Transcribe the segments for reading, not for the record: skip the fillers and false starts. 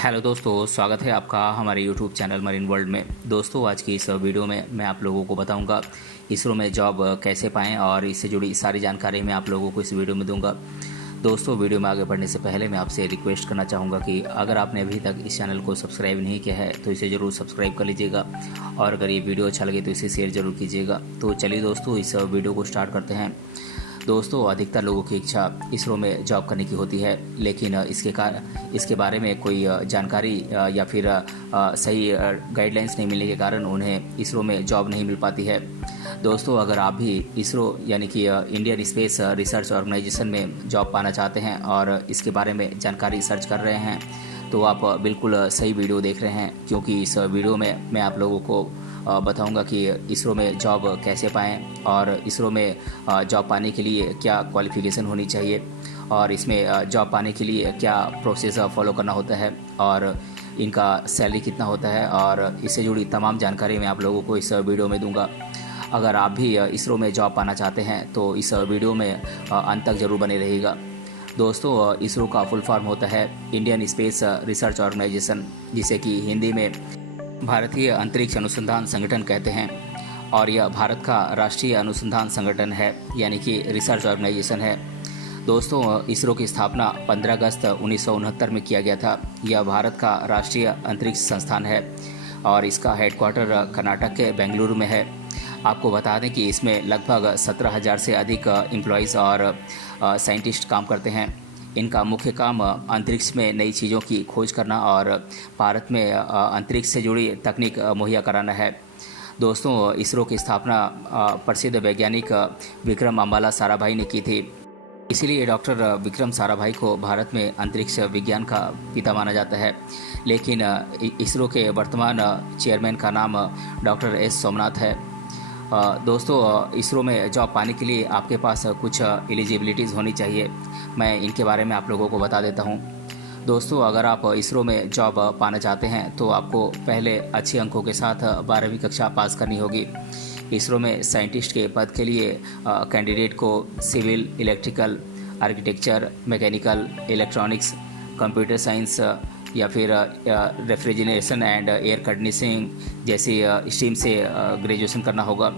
Hello दोस्तों, स्वागत है आपका हमारे यूट्यूब चैनल मरीन वर्ल्ड में। दोस्तों, आज की इस वीडियो में मैं आप लोगों को बताऊंगा इसरो में जॉब कैसे पाएं और इससे जुड़ी सारी जानकारी मैं आप लोगों को इस वीडियो में दूंगा। दोस्तों, वीडियो में आगे बढ़ने से पहले मैं आपसे रिक्वेस्ट करना चाहूँगा कि अगर आपने अभी तक इस चैनल को सब्सक्राइब नहीं किया है तो इसे ज़रूर सब्सक्राइब कर लीजिएगा और अगर ये वीडियो अच्छा लगे तो इसे शेयर ज़रूर कीजिएगा। तो चलिए दोस्तों, इस वीडियो को स्टार्ट करते हैं। दोस्तों, अधिकतर लोगों की इच्छा इसरो में जॉब करने की होती है, लेकिन इसके बारे में कोई जानकारी या फिर सही गाइडलाइंस नहीं मिलने के कारण उन्हें इसरो में जॉब नहीं मिल पाती है। दोस्तों, अगर आप भी इसरो यानी कि इंडियन स्पेस रिसर्च ऑर्गेनाइजेशन में जॉब पाना चाहते हैं और इसके बारे में जानकारी सर्च कर रहे हैं तो आप बिल्कुल सही वीडियो देख रहे हैं, क्योंकि इस वीडियो में मैं आप लोगों को बताऊंगा कि इसरो में जॉब कैसे पाएं और इसरो में जॉब पाने के लिए क्या क्वालिफ़िकेशन होनी चाहिए और इसमें जॉब पाने के लिए क्या प्रोसेस फॉलो करना होता है और इनका सैलरी कितना होता है और इससे जुड़ी तमाम जानकारी मैं आप लोगों को इस वीडियो में दूंगा। अगर आप भी इसरो में जॉब पाना चाहते हैं तो इस वीडियो में अंत तक ज़रूर बने रहिएगा। दोस्तों, इसरो का फुल फॉर्म होता है इंडियन स्पेस रिसर्च ऑर्गेनाइजेशन, जिसे कि हिंदी में भारतीय अंतरिक्ष अनुसंधान संगठन कहते हैं और यह भारत का राष्ट्रीय अनुसंधान संगठन है, यानी कि रिसर्च ऑर्गेनाइजेशन है। दोस्तों, इसरो की स्थापना 15 अगस्त 1969 में किया गया था। यह भारत का राष्ट्रीय अंतरिक्ष संस्थान है और इसका हेडक्वार्टर कर्नाटक के बेंगलुरु में है। आपको बता दें कि इसमें लगभग 17,000 से अधिक एम्प्लॉयज़ और साइंटिस्ट काम करते हैं। इनका मुख्य काम अंतरिक्ष में नई चीज़ों की खोज करना और भारत में अंतरिक्ष से जुड़ी तकनीक मुहैया कराना है। दोस्तों, इसरो की स्थापना प्रसिद्ध वैज्ञानिक विक्रम अम्बाला साराभाई ने की थी। इसीलिए डॉक्टर विक्रम साराभाई को भारत में अंतरिक्ष विज्ञान का पिता माना जाता है। लेकिन इसरो के वर्तमान चेयरमैन का नाम डॉक्टर एस सोमनाथ है। दोस्तों, इसरो में जॉब पाने के लिए आपके पास कुछ एलिजिबिलिटीज़ होनी चाहिए। मैं इनके बारे में आप लोगों को बता देता हूँ। दोस्तों, अगर आप इसरो में जॉब पाना चाहते हैं तो आपको पहले अच्छे अंकों के साथ 12वीं कक्षा पास करनी होगी। इसरो में साइंटिस्ट के पद के लिए कैंडिडेट को civil, electrical, architecture, mechanical, electronics, computer science या फिर रेफ्रिजरेशन एंड एयर कंडीशनिंग जैसी स्ट्रीम से ग्रेजुएशन करना होगा।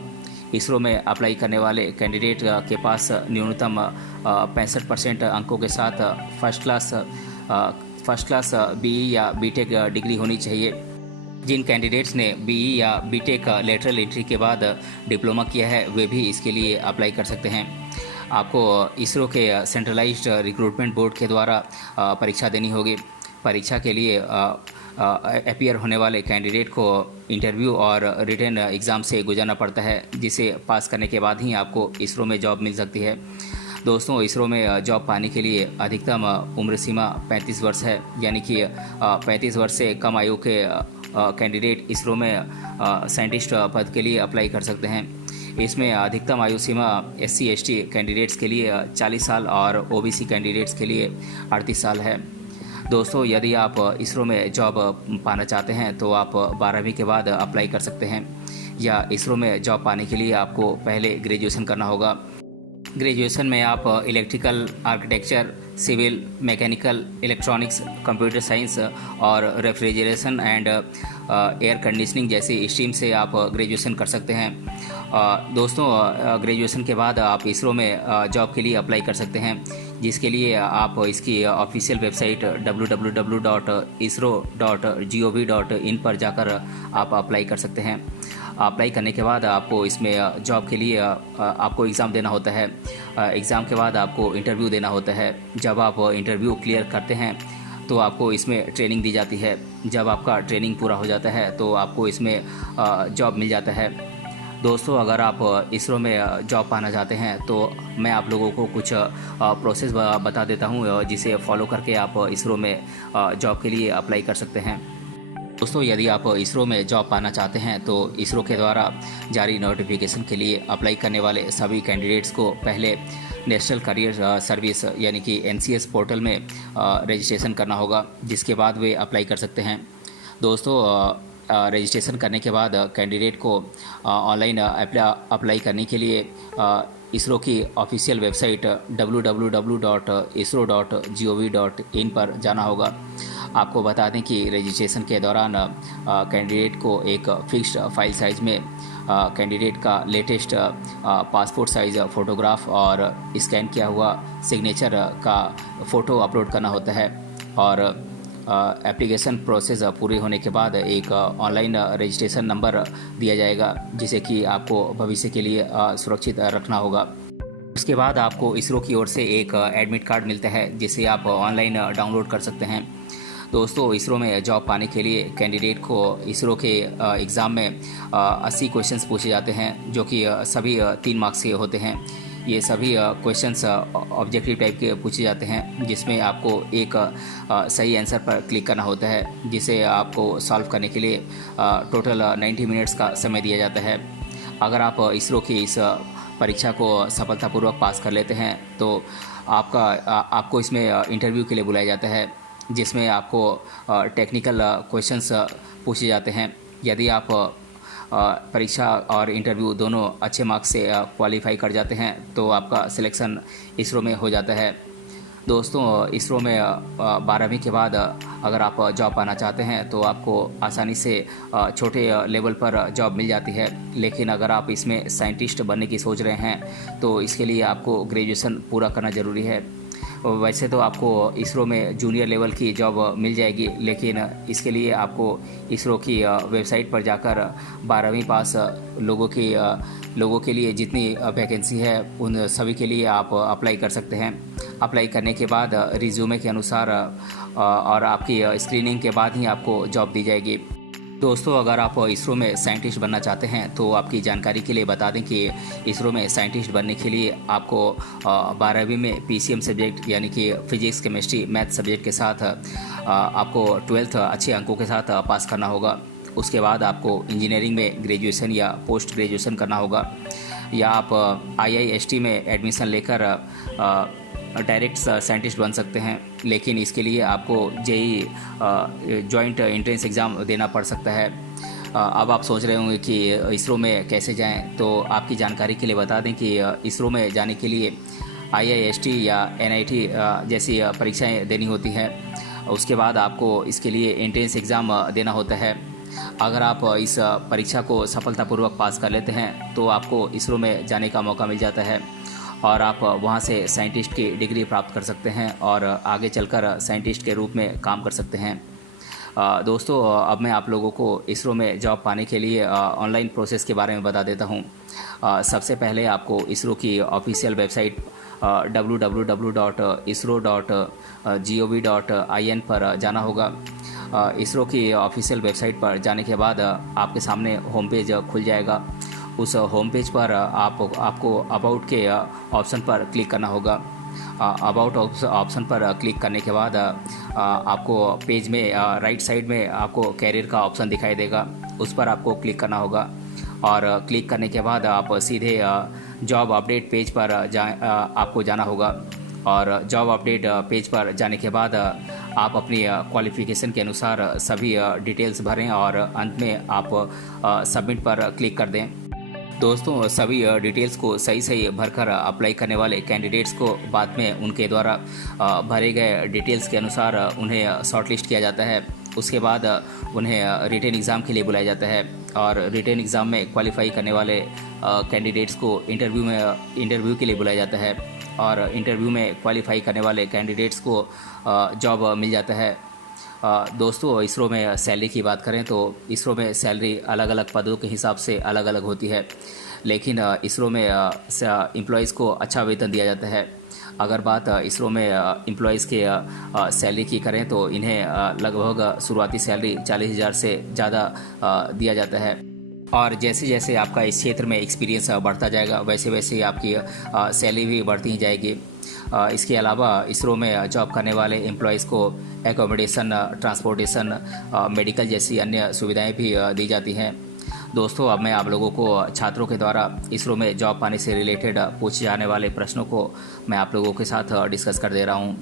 इसरो में अप्लाई करने वाले कैंडिडेट के पास न्यूनतम 65% अंकों के साथ फर्स्ट क्लास बीई या बीटेक डिग्री होनी चाहिए। जिन कैंडिडेट्स ने बीई या बीटेक लेटरल एंट्री के बाद डिप्लोमा किया है वे भी इसके लिए अप्लाई कर सकते हैं। आपको इसरो के सेंट्रलाइज्ड रिक्रूटमेंट बोर्ड के द्वारा परीक्षा देनी होगी। परीक्षा के लिए अपीयर होने वाले कैंडिडेट को इंटरव्यू और रिटन एग्ज़ाम से गुजरना पड़ता है, जिसे पास करने के बाद ही आपको इसरो में जॉब मिल सकती है। दोस्तों, इसरो में जॉब पाने के लिए अधिकतम उम्र सीमा 35 वर्ष है, यानी कि 35 वर्ष से कम आयु के कैंडिडेट इसरो में साइंटिस्ट पद के लिए अप्लाई कर सकते हैं। इसमें अधिकतम आयु सीमा SC ST कैंडिडेट्स के लिए 40 साल और OBC कैंडिडेट्स के लिए 38 साल है। दोस्तों, यदि आप इसरो में जॉब पाना चाहते हैं तो आप 12वीं के बाद अप्लाई कर सकते हैं, या इसरो में जॉब पाने के लिए आपको पहले ग्रेजुएशन करना होगा। ग्रेजुएशन में आप electrical, architecture, civil, mechanical, electronics, computer science और रेफ्रिजरेशन एंड एयर कंडीशनिंग जैसी स्ट्रीम से आप ग्रेजुएशन कर सकते हैं। दोस्तों, ग्रेजुएशन के बाद आप इसरो में जॉब के लिए अप्लाई कर सकते हैं, जिसके लिए आप इसकी ऑफिशियल वेबसाइट www.isro.gov.in पर जाकर आप अप्लाई कर सकते हैं। अप्लाई करने के बाद आपको इसमें जॉब के लिए आपको एग्ज़ाम देना होता है। एग्ज़ाम के बाद आपको इंटरव्यू देना होता है। जब आप इंटरव्यू क्लियर करते हैं तो आपको इसमें ट्रेनिंग दी जाती है। जब आपका ट्रेनिंग पूरा हो जाता है तो आपको इसमें जॉब मिल जाता है। दोस्तों, अगर आप इसरो में जॉब पाना चाहते हैं तो मैं आप लोगों को कुछ प्रोसेस बता देता हूं, जिसे फॉलो करके आप इसरो में जॉब के लिए अप्लाई कर सकते हैं। दोस्तों, यदि आप इसरो में जॉब पाना चाहते हैं तो इसरो के द्वारा जारी नोटिफिकेशन के लिए अप्लाई करने वाले सभी कैंडिडेट्स को पहले नेशनल करियर सर्विस यानी कि NCS पोर्टल में रजिस्ट्रेशन करना होगा, जिसके बाद वे अप्लाई कर सकते हैं। दोस्तों, रजिस्ट्रेशन करने के बाद कैंडिडेट को ऑनलाइन अप्लाई करने के लिए इसरो की ऑफिशियल वेबसाइट www.isro.gov.in पर जाना होगा आपको बता दें कि रजिस्ट्रेशन के दौरान कैंडिडेट को एक फिक्स्ड फाइल साइज़ में कैंडिडेट का लेटेस्ट पासपोर्ट साइज़ फ़ोटोग्राफ और स्कैन किया हुआ सिग्नेचर का फ़ोटो अपलोड करना होता है। और एप्लीकेशन प्रोसेस पूरी होने के बाद एक ऑनलाइन रजिस्ट्रेशन नंबर दिया जाएगा, जिसे कि आपको भविष्य के लिए सुरक्षित रखना होगा। उसके बाद आपको इसरो की ओर से एक एडमिट कार्ड मिलता है, जिसे आप ऑनलाइन डाउनलोड कर सकते हैं। दोस्तों, इसरो में जॉब पाने के लिए कैंडिडेट को इसरो के एग्ज़ाम में 80 क्वेश्चंस पूछे जाते हैं, जो कि सभी 3 मार्क्स के होते हैं। ये सभी क्वेश्चंस ऑब्जेक्टिव टाइप के पूछे जाते हैं, जिसमें आपको एक सही आंसर पर क्लिक करना होता है, जिसे आपको सॉल्व करने के लिए टोटल 90 मिनट्स का समय दिया जाता है। अगर आप इसरो की इस परीक्षा को सफलतापूर्वक पास कर लेते हैं तो आपको इसमें इंटरव्यू के लिए बुलाया जाता है, जिसमें आपको टेक्निकल क्वेश्चंस पूछे जाते हैं। यदि आप परीक्षा और इंटरव्यू दोनों अच्छे मार्क्स से क्वालिफाई कर जाते हैं तो आपका सिलेक्शन इसरो में हो जाता है। दोस्तों, इसरो में 12वीं के बाद अगर आप जॉब पाना चाहते हैं तो आपको आसानी से छोटे लेवल पर जॉब मिल जाती है। लेकिन अगर आप इसमें साइंटिस्ट बनने की सोच रहे हैं तो इसके लिए आपको ग्रेजुएशन पूरा करना ज़रूरी है। वैसे तो आपको इसरो में जूनियर लेवल की जॉब मिल जाएगी, लेकिन इसके लिए आपको इसरो की वेबसाइट पर जाकर 12वीं पास लोगों के लिए जितनी वैकेंसी है उन सभी के लिए आप अप्लाई कर सकते हैं। अप्लाई करने के बाद रिज्यूमे के अनुसार और आपकी स्क्रीनिंग के बाद ही आपको जॉब दी जाएगी। दोस्तों, अगर आप इसरो में साइंटिस्ट बनना चाहते हैं तो आपकी जानकारी के लिए बता दें कि इसरो में साइंटिस्ट बनने के लिए आपको 12वीं में पीसीएम सब्जेक्ट यानी कि फिजिक्स, केमिस्ट्री, मैथ सब्जेक्ट के साथ आपको 12th अच्छे अंकों के साथ पास करना होगा। उसके बाद आपको इंजीनियरिंग में ग्रेजुएशन या पोस्ट ग्रेजुएशन करना होगा, या आप IIST में एडमिशन लेकर डायरेक्ट साइंटिस्ट बन सकते हैं। लेकिन इसके लिए आपको JEE जॉइंट एंट्रेंस एग्ज़ाम देना पड़ सकता है। अब आप सोच रहे होंगे कि इसरो में कैसे जाएं, तो आपकी जानकारी के लिए बता दें कि इसरो में जाने के लिए IIST या NIT जैसी परीक्षाएं देनी होती हैं। उसके बाद आपको इसके लिए एंट्रेंस एग्ज़ाम देना होता है। अगर आप इस परीक्षा को सफलतापूर्वक पास कर लेते हैं तो आपको इसरो में जाने का मौका मिल जाता है और आप वहां से साइंटिस्ट की डिग्री प्राप्त कर सकते हैं और आगे चलकर साइंटिस्ट के रूप में काम कर सकते हैं। दोस्तों, अब मैं आप लोगों को इसरो में जॉब पाने के लिए ऑनलाइन प्रोसेस के बारे में बता देता हूं। सबसे पहले आपको इसरो की ऑफिशियल वेबसाइट www.isro.gov.in पर जाना होगा। इसरो की ऑफिशियल वेबसाइट पर जाने के बाद आपके सामने होम पेज खुल जाएगा। उस होम पेज पर आपको अबाउट के ऑप्शन पर क्लिक करना होगा। अबाउट ऑप्शन पर क्लिक करने के बाद आपको पेज में राइट साइड में आपको कैरियर का ऑप्शन दिखाई देगा, उस पर आपको क्लिक करना होगा। और क्लिक करने के बाद आप सीधे जॉब अपडेट पेज पर आपको जाना होगा। और जॉब अपडेट पेज पर जाने के बाद आप अपनी क्वालिफ़िकेशन के अनुसार सभी डिटेल्स भरें और अंत में आप सबमिट पर क्लिक कर दें। दोस्तों, सभी डिटेल्स को सही भरकर अप्लाई करने वाले कैंडिडेट्स को बाद में उनके द्वारा भरे गए डिटेल्स के अनुसार उन्हें शॉर्टलिस्ट किया जाता है। उसके बाद उन्हें रिटन एग्ज़ाम के लिए बुलाया जाता है और रिटन एग्ज़ाम में क्वालिफाई करने वाले कैंडिडेट्स को इंटरव्यू के लिए बुलाया जाता है और इंटरव्यू में क्वालिफाई करने वाले कैंडिडेट्स को जॉब मिल जाता है। दोस्तों, इसरो में सैलरी की बात करें तो इसरो में सैलरी अलग अलग पदों के हिसाब से अलग अलग होती है, लेकिन इसरो में एम्प्लॉयज़ को अच्छा वेतन दिया जाता है। अगर बात इसरो में एम्प्लॉयज़ के सैलरी की करें तो इन्हें लगभग शुरुआती सैलरी 40,000 से ज़्यादा दिया जाता है। और जैसे जैसे आपका इस क्षेत्र में एक्सपीरियंस बढ़ता जाएगा वैसे वैसे आपकी सैलरी भी बढ़ती ही जाएगी। इसके अलावा इसरो में जॉब करने वाले एम्प्लॉयज़ को एकोमोडेशन, ट्रांसपोर्टेशन, मेडिकल जैसी अन्य सुविधाएं भी दी जाती हैं। दोस्तों, अब मैं आप लोगों को छात्रों के द्वारा इसरो में जॉब पाने से रिलेटेड पूछे जाने वाले प्रश्नों को मैं आप लोगों के साथ डिस्कस कर दे रहा हूं।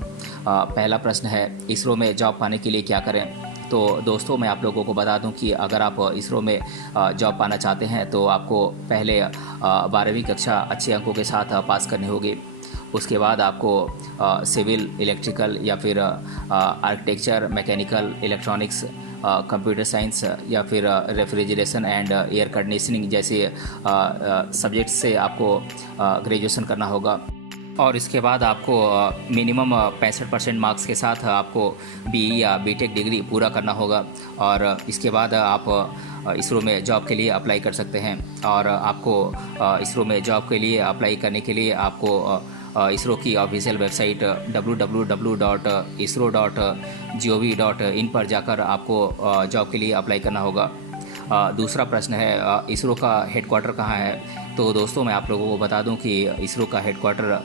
पहला प्रश्न है, इसरो में जॉब पाने के लिए क्या करें? तो दोस्तों, मैं आप लोगों को बता दूं कि अगर आप इसरो में जॉब पाना चाहते हैं तो आपको पहले 12वीं कक्षा अच्छे अंकों के साथ पास करनी होगी। उसके बाद आपको सिविल, इलेक्ट्रिकल या फिर architecture, mechanical, electronics, computer science या फिर रेफ्रिजरेशन एंड एयर कंडीशनिंग जैसे सब्जेक्ट से आपको ग्रेजुएशन करना होगा। और इसके बाद आपको मिनिमम 65% मार्क्स के साथ आपको बीई या बीटेक डिग्री पूरा करना होगा। और इसके बाद आप इसरो में जॉब के लिए अप्लाई कर सकते हैं। और आपको इसरो में जॉब के लिए अप्लाई करने के लिए आपको इसरो की ऑफिशियल वेबसाइट www.isro.gov.in पर जाकर आपको जॉब के लिए अप्लाई करना होगा। दूसरा प्रश्न है इसरो का हेडक्वार्टर कहाँ है। तो दोस्तों मैं आप लोगों को बता दूं कि इसरो का हेडक्वार्टर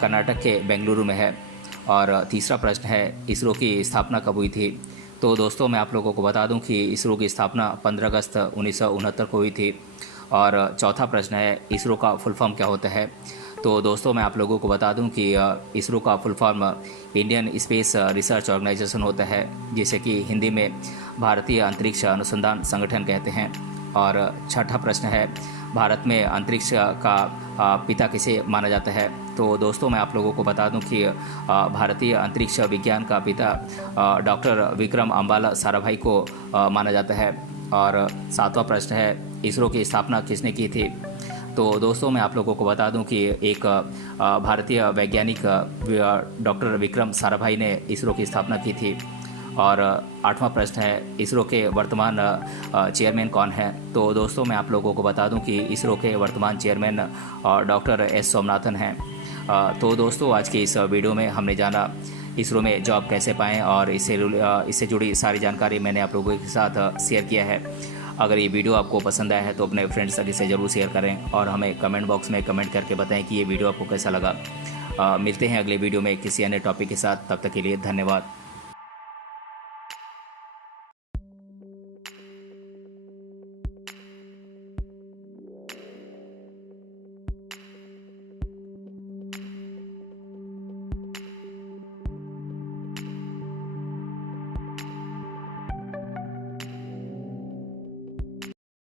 कर्नाटक के बेंगलुरु में है। और तीसरा प्रश्न है इसरो की स्थापना कब हुई थी। तो दोस्तों मैं आप लोगों को बता दूं कि इसरो की स्थापना 15 अगस्त 1969 को हुई थी। और चौथा प्रश्न है इसरो का फुल फॉर्म क्या होता है। तो दोस्तों मैं आप लोगों को बता दूं कि इसरो का full form Indian space research organisation होता है, जिसे कि हिंदी में भारतीय अंतरिक्ष अनुसंधान संगठन कहते हैं। और छठा प्रश्न है भारत में अंतरिक्ष का पिता किसे माना जाता है। तो दोस्तों मैं आप लोगों को बता दूं कि भारतीय अंतरिक्ष विज्ञान का पिता डॉक्टर विक्रम अम्बाला साराभाई को माना जाता है। और सातवां प्रश्न है इसरो की स्थापना किसने की थी। तो दोस्तों मैं आप लोगों को बता दूं कि एक भारतीय वैज्ञानिक डॉक्टर विक्रम साराभाई ने इसरो की स्थापना की थी। और आठवां प्रश्न है इसरो के वर्तमान चेयरमैन कौन है। तो दोस्तों मैं आप लोगों को बता दूं कि इसरो के वर्तमान चेयरमैन डॉक्टर एस सोमनाथन हैं। तो दोस्तों आज की इस वीडियो में हमने जाना इसरो में जॉब कैसे पाएँ, और इससे जुड़ी सारी जानकारी मैंने आप लोगों के साथ शेयर किया है। अगर ये वीडियो आपको पसंद आया है तो अपने फ्रेंड्स तक इसे ज़रूर शेयर करें और हमें कमेंट बॉक्स में कमेंट करके बताएं कि ये वीडियो आपको कैसा लगा। मिलते हैं अगले वीडियो में किसी अन्य टॉपिक के साथ। तब तक के लिए धन्यवाद।